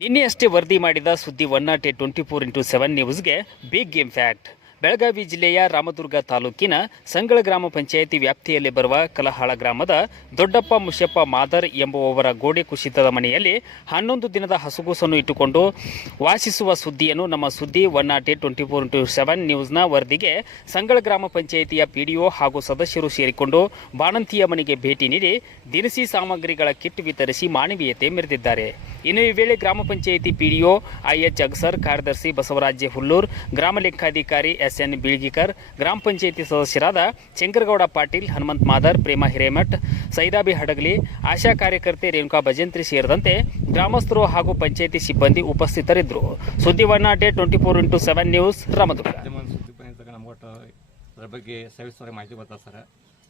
ನಿನ್ನೆಯಷ್ಟೇ ವರದಿ ಮಾಡಿದ ಸುದ್ದಿ one not eight twenty four into seven ನ್ಯೂಸ್ಗೆ ಬಿಗ್ ಇಂಪ್ಯಾಕ್ಟ್ ಬೆಳಗಾವಿ ಜಿಲ್ಲೆಯ ರಾಮದುರ್ಗ ತಾಲೂಕಿನ ಸಂಗಳ ಗ್ರಾಮ ಪಂಚಾಯಿತಿ ವ್ಯಾಪ್ತಿಯಲ್ಲಿ ಬರುವ ಕಲಹಾಳ ಗ್ರಾಮದ ದೊಡ್ಡಪ್ಪ ಮುಷ್ಯಪ್ಪ ಮಾದರ್ ಎಂಬುವವರ ಗೋಡೆ ಕುಸಿತದ ಮನೆಯಲ್ಲಿ ಹನ್ನೊಂದು ದಿನದ ಹಸುಗೂಸನ್ನು ಇಟ್ಟುಕೊಂಡು ವಾಸಿಸುವ ಸುದ್ದಿಯನ್ನು ನಮ್ಮ ಸುದ್ದಿ one not eight twenty four into seven ನ್ಯೂಸ್ನ ವರದಿಗೆ ಸಂಗಳ ಗ್ರಾಮ ಪಂಚಾಯಿತಿಯ ಪಿಡಿಒ ಹಾಗೂ ಸದಸ್ಯರು ಸೇರಿಕೊಂಡು ಬಾಣಂತಿಯ ಮನೆಗೆ ಭೇಟಿ ನೀಡಿ ದಿನಸಿ ಸಾಮಗ್ರಿಗಳ ಕಿಟ್ ವಿತರಿಸಿ ಮಾನವೀಯತೆ ಮೆರೆದಿದ್ದಾರೆ. ಇನ್ನು ಈ ವೇಳೆ ಗ್ರಾಮ ಪಂಚಾಯಿತಿ ಪಿಡಿಒ ಐಎಚ್ ಅಗ್ಸರ್, ಕಾರ್ಯದರ್ಶಿ ಬಸವರಾಜ್ಯ ಹುಲ್ಲೂರ್, ಗ್ರಾಮ ಲೆಕ್ಕಾಧಿಕಾರಿ ಎಸ್ ಎನ್ ಬೀಳ್ಗಿಕರ್, ಗ್ರಾಮ ಪಂಚಾಯಿತಿ ಸದಸ್ಯರಾದ ಶಂಕರಗೌಡ ಪಾಟೀಲ್, ಹನುಮಂತ್ ಮಾದರ್, ಪ್ರೇಮ ಹಿರೇಮಠ್, ಸೈದಾಬಿ ಹಡಗಲಿ, ಆಶಾ ಕಾರ್ಯಕರ್ತೆ ರೇಣುಕಾ ಭಜಂತ್ರಿ ಸೇರಿದಂತೆ ಗ್ರಾಮಸ್ಥರು ಹಾಗೂ ಪಂಚಾಯಿತಿ ಸಿಬ್ಬಂದಿ ಉಪಸ್ಥಿತರಿದ್ದರು. ಸುದ್ದಿ day twenty four into seven news Ramadurga.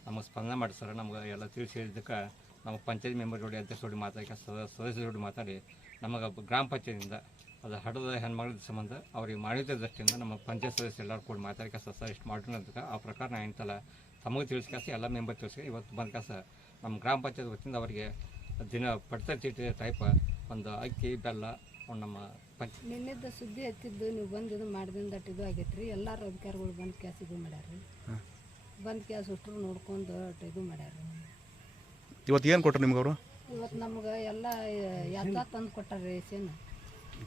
ನಮ್ಗೆ ಸ್ಪಂದನೆ ಮಾಡಿ ಸರ್, ನಮ್ಗೆ ಎಲ್ಲ ತಿಳಿಸಿ ಹೇಳಿದ್ದಕ್ಕೆ ನಮ್ಮ ಪಂಚಾಯತ್ ಮೆಂಬರ್ ಜೋಡಿ ಅಧ್ಯಕ್ಷ ಜೋಡಿ ಮಾತಾಡಿ ಸದ ಸದಸ್ಯರ ಜೋಡಿ ಮಾತಾಡಿ ನಮಗೆ ಗ್ರಾಮ ಪಂಚಾಯತಿಂದ ಅದು ಹಡದ ಹೆಣ್ಮಗಳ ಸಂಬಂಧ ಅವ್ರಿಗೆ ಮಾಡಿದ ದೃಷ್ಟಿಯಿಂದ ನಮ್ಮ ಪಂಚಾಯತ್ ಸದಸ್ಯ ಎಲ್ಲರೂ ಕೂಡ ಮಾತಾಡಿಕ ಕಸ ಸರ್ ಇಷ್ಟು ಮಾಡ್ರಿ ಅಂತ ಆ ಪ್ರಕಾರ ನಾ ಇಂತಲ್ಲ ತಮಗೆ ತಿಳಿಸ್ಕಾಸಿ ಎಲ್ಲ ಮೆಂಬರ್ ತಿಳಿಸಿ ಇವತ್ತು ಬಂದ ಕಾಸ ನಮ್ಮ ಗ್ರಾಮ ಪಂಚಾಯತ್ ವತಿಯಿಂದ ಅವರಿಗೆ ದಿನ ಪಡ್ತಾ ಚೀಟಿ ಟೈಪ್ ಒಂದು ಅಕ್ಕಿ ಬೆಲ್ಲ ಒಂದು ನಮ್ಮ ಪಂಚ ನಿನ್ನೆದ ಸುದ್ದಿ ಎತ್ತಿದ್ದು ನೀವು ಬಂದು ಇದು ಮಾಡಿದಿಂದ ಇದು ಆಗೈತೆ ರೀ ಎಲ್ಲರೂ ಅಧಿಕಾರಿಗಳು ಬಂದು ಕ್ಯಾಸ್ ಇದು ಮಾಡ್ಯಾರ ರೀ ಬಂದು ಕ್ಯಾಸ್ ಹುಟ್ಟರು ನೋಡ್ಕೊಂಡು ಇದು ಮಾಡ್ಯಾರ ಇವತ್ತು ಏನು ಕೊಟ್ಟರು ನಿಮ್ಗೆ ಅವರು ಇವತ್ತು ನಮ್ಗೆ ಎಲ್ಲ ಎಲ್ಲ ತಂದು ಕೊಟ್ಟಾರ ಸೇನು.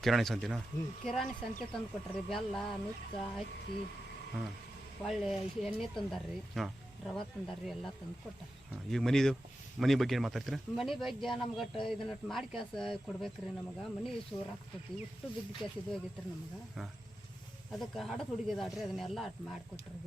ಕಿರಾಣಿ ಸಂತಿನ? ಕಿರಾಣಿ ಸಂತೆ ತಂದು ಕೊಟ್ಟರಿ ಬೆಲ್ಲ ನುಚ್ಚ ಅಕ್ಕಿ ಹಾಂ. ಒಳ್ಳೆ ಎಣ್ಣೆ ತಂದಾರ್ರಿ ಹಾಂ. ರವೆ ತಂದಾರ್ರಿ ಎಲ್ಲ ತಂದು ಕೊಟ್ಟಾರ. ಈಗ ಮನಿದು ಮನೆ ಬಗ್ಗೆ ಏನು ಮಾತಾಡ್ತೀರಾ? ಮನೆ ಬಗ್ಗೆ ನಮ್ಗಟ್ ಇದನ್ನ ಮಾಡಿ ಕ್ಯಾಸ ಕೊಡ್ಬೇಕ್ರಿ ನಮಗೆ. ಮನೆ ಸೋರ್ ಹಾಕ್ತೈತಿ ಇಷ್ಟು ಬಿದ್ದ ಕ್ಯಾಸ್ ಇದು ಆಗೈತ್ರಿ ನಮಗೆ. ನಮ್ಗೆ ಹಾಂ. ಅದಕ್ಕೆ ಹಡದ ಹುಡುಗಿದಾಡ್ರಿ ಅದನ್ನೆಲ್ಲ ಅಟ್ ಮಾಡಿಕೊಟ್ರಿ